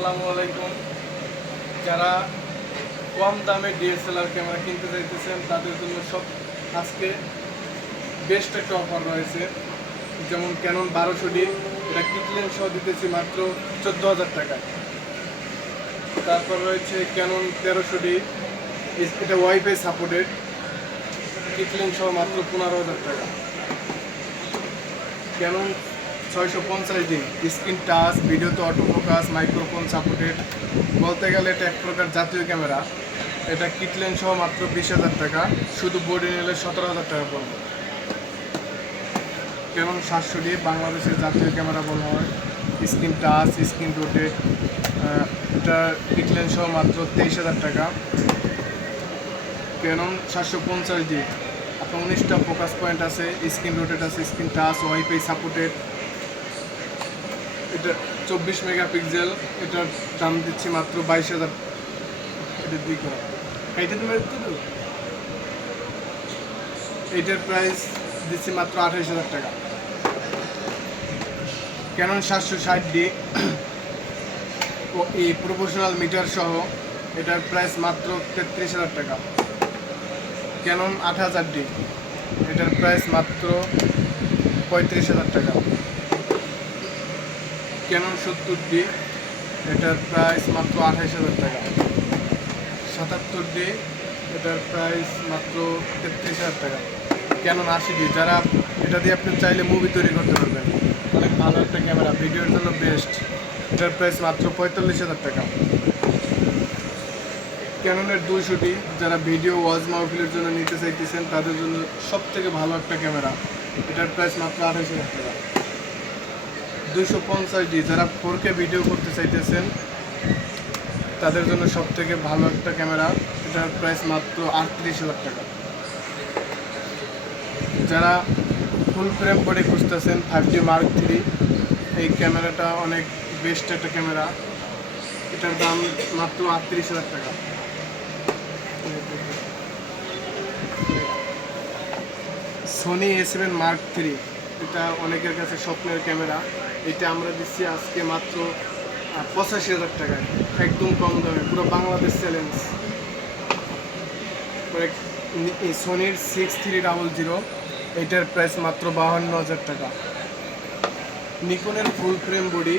আসসালামু আলাইকুম। যারা কম দামে ডিএসএলআর ক্যামেরা কিনতে চাইতেছেন, তাদের জন্য সব আজকে বেস্ট একটা অফার রয়েছে। যেমন ক্যানন বারোশো ডি এটা কিটলেন সহ দিতেছি মাত্র চোদ্দ হাজার টাকায় তারপর রয়েছে ক্যানন তেরোশো ডি এটা ওয়াইফাই সাপোর্টেড কিটলেন সহ মাত্র পনেরো হাজার টাকা। ক্যানন ছয়শো পঞ্চাশ ডি স্ক্রিন টাচ ভিডিওতে অটো ফোকাস মাইক্রোফোন সাপোর্টেড বলতে গেলে এটা এক প্রকার জাতীয় ক্যামেরা। এটা কিটলেন সহ মাত্র বিশ হাজার টাকা। শুধু বডি নিলে সতেরো হাজার টাকা পড়বে। ক্যানন সাতশো ডি বাংলাদেশের জাতীয় ক্যামেরা বলা হয়। স্ক্রিন টাচ, স্ক্রিন রোটেট এটা কিটলেন সহ মাত্র তেইশ হাজার টাকা। ক্যানন সাতশো পঞ্চাশ ডি আপনার উনিশটা ফোকাস পয়েন্ট আছে, স্ক্রিন রোটেট আছে, স্ক্রিন টাচ ওয়াইফাই সাপোর্টেড এটা চব্বিশ মেগাপিক্সেল, এটার দাম দিচ্ছি মাত্র বাইশ হাজার। এটা দুই করা। এইটা তুমি এইটার প্রাইস দিচ্ছি মাত্র আঠাইশ হাজার টাকা। ক্যানন সাতশো ষাট ডি ও এই প্রফেশনাল মিটার সহ এটার প্রাইস মাত্র তেত্রিশ হাজার টাকা। ক্যানন আট হাজার ডি এটার প্রাইস মাত্র পঁয়ত্রিশ হাজার টাকা। ক্যানন সত্তর ডি এটার প্রাইস মাত্র আঠাইশ হাজার টাকা। সাতাত্তর ডি এটার প্রাইস মাত্র তেত্রিশ হাজার টাকা। ক্যানন আশি ডি যারা এটা দিয়ে আপনি চাইলে মুভি তৈরি করতে পারবেন। অনেক ভালো একটা ক্যামেরা ভিডিওর জন্য বেস্ট এটার প্রাইস মাত্র পঁয়তাল্লিশ হাজার টাকা। ক্যাননের দুইশোটি যারা ভিডিও ওয়াজ মাহফিলের জন্য নিতে চাইতেছেন, তাদের জন্য সব থেকে ভালো একটা ক্যামেরা এটার প্রাইস মাত্র আঠাশ হাজার টাকা। দুইশো পঞ্চাশ ডি যারা ফোরকে ভিডিও করতে চাইতেছেন, তাদের জন্য সব থেকে ভালো একটা ক্যামেরা এটার প্রাইস মাত্র আটত্রিশ হাজার টাকা। যারা ফুল ফ্রেম বডি খুঁজতেছেন ফাইভ ডি মার্ক থ্রি এই ক্যামেরাটা অনেক বেস্ট একটা ক্যামেরা এটার দাম মাত্র আটত্রিশ হাজার টাকা। Sony A seven mark three এটা অনেকের কাছে স্বপ্নের ক্যামেরা এটা আমরা দিচ্ছি আজকে মাত্র পঁচাশি হাজার টাকায় একদম কম দামে, পুরো বাংলাদেশ চ্যালেঞ্জ সোনির সিক্স থ্রি ডাবল জিরো এটার প্রাইস মাত্র বাহান্ন হাজার টাকা। নিকনের ফুল ফ্রেম বডি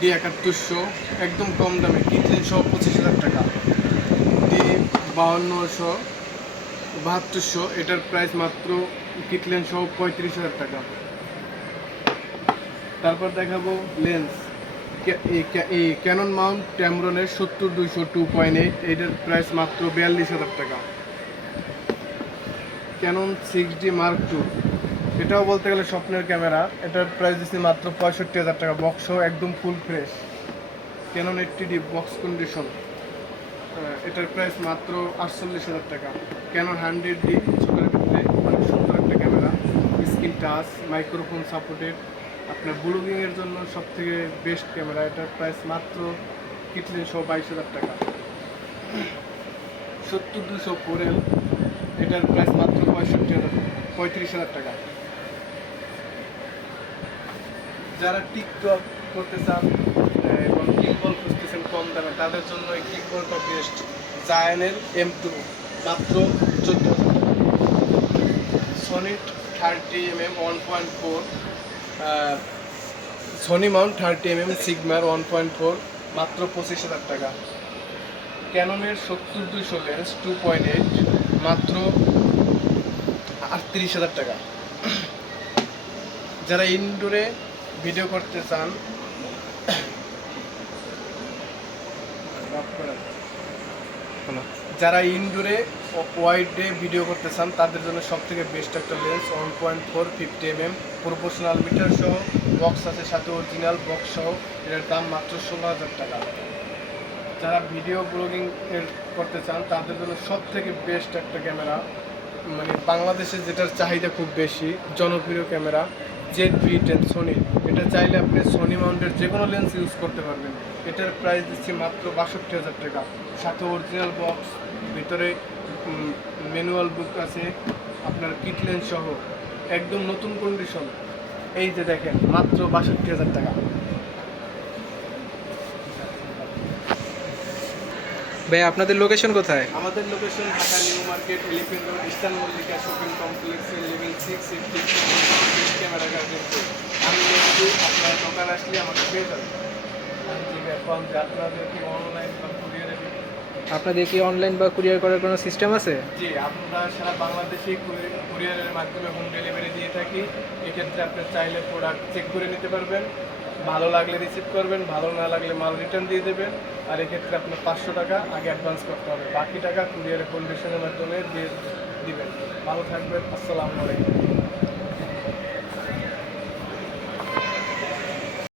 ডি একাত্তরশো, একদম কম দামে, কিনলেন সহ পঁচিশ হাজার টাকা। ডি বাহান্নশো, বাহাত্তরশো, এটার প্রাইস মাত্র কিটলেন সহ পঁয়ত্রিশ হাজার টাকা। তারপর দেখাবো লেন্স। এই ক্যানন মাউন্ট ট্যামরনের সত্তর দুইশো টু পয়েন্ট এইট এটার প্রাইস মাত্র বিয়াল্লিশ হাজার টাকা। Canon six D mark two. এটাও বলতে গেলে স্বপ্নের ক্যামেরা। এটার প্রাইস দিচ্ছি মাত্র পঁয়ষট্টি হাজার টাকা। বক্সও একদম full fresh. Canon eighty D box condition. এটার প্রাইস মাত্র আটচল্লিশ হাজার টাকা। ক্যানন হান্ড্রেড ডি ছোটোর ভিতরে অনেক সুন্দর একটা camera. Screen touch, microphone supported. আপনার ব্লগিংয়ের জন্য সব থেকে বেস্ট ক্যামেরা এটার প্রাইস মাত্র কিটলেন সহ বাইশ হাজার টাকা। সত্তর দুশো ফোর এল এটার প্রাইস মাত্র পঁয়ষট্টি হাজার, পঁয়ত্রিশ হাজার টাকা। যারা টিকটক করতে চান এবং কিকবল খুঁজতেছেন কম দামে, তাদের জন্য এই কিকবলটা বেস্ট জায়ানের এম টু মাত্র চোদ্দ সনিট thirty M M one point four Sony mount thirty M M সিগমার one point four মাত্র পঁচিশ হাজার টাকা। ক্যাননের সত্তর দুইশো লেন্স টু পয়েন্ট এইট মাত্র আটত্রিশ হাজার টাকা। যারা ইনডোরে ভিডিও করতে চান যারা ইনডোরে ওয়াইডে ভিডিও করতে চান, তাদের জন্য সব থেকে বেস্ট একটা lens one point four fifty M M professional meter সহ বক্স আছে সাথে অরিজিনাল বক্স সহ, এটার দাম মাত্র ষোলো হাজার টাকা। যারা ভিডিও ব্লগিং করতে চান, তাদের জন্য সব থেকে বেস্ট একটা ক্যামেরা মানে বাংলাদেশে যেটার চাহিদা খুব বেশি, জনপ্রিয় camera Z V ten Sony এটা চাইলে আপনি সোনি মাউন্টের যে কোনো লেন্স ইউজ করতে পারবেন। এটার প্রাইস দিচ্ছি মাত্র বাষট্টি হাজার টাকা। সাথে অরিজিনাল বক্স ভিতরে ম্যানুয়াল বুক আছে, আপনার কিট লেন্স সহ। একদম নতুন কন্ডিশন এই যে দেখেন, মাত্র বাষট্টি হাজার টাকা। ভাই আপনাদের লোকেশন কোথায়? আমাদের location Dhaka New Market Elephant Road Eastern Mallika shopping কমপ্লেক্সের লেভেল সিক্স ক্যামেরা আমি আপনার দোকান আসলে আমাকে পেয়ে যাবেন। এখন যে আপনাদেরকে অনলাইন বা কুরিয়ারে আপনাদের কি অনলাইন বা কুরিয়ার করার কোনো সিস্টেম আছে? জি আমরা সারা বাংলাদেশে কুরিয়ারের মাধ্যমে হোম ডেলিভারি দিয়ে থাকি। এক্ষেত্রে আপনি চাইলে প্রোডাক্ট চেক করে নিতে পারবেন। ভালো লাগলে রিসিভ করবেন, ভালো না লাগলে মাল রিটার্ন দিয়ে দেবেন। আর এক্ষেত্রে আপনার পাঁচশো টাকা আগে অ্যাডভান্স করতে হবে। বাকি টাকা কুরিয়ারের কন্ডিশনের মাধ্যমে দিয়ে দিবেন। ভালো থাকবেন, আসসালামু আলাইকুম।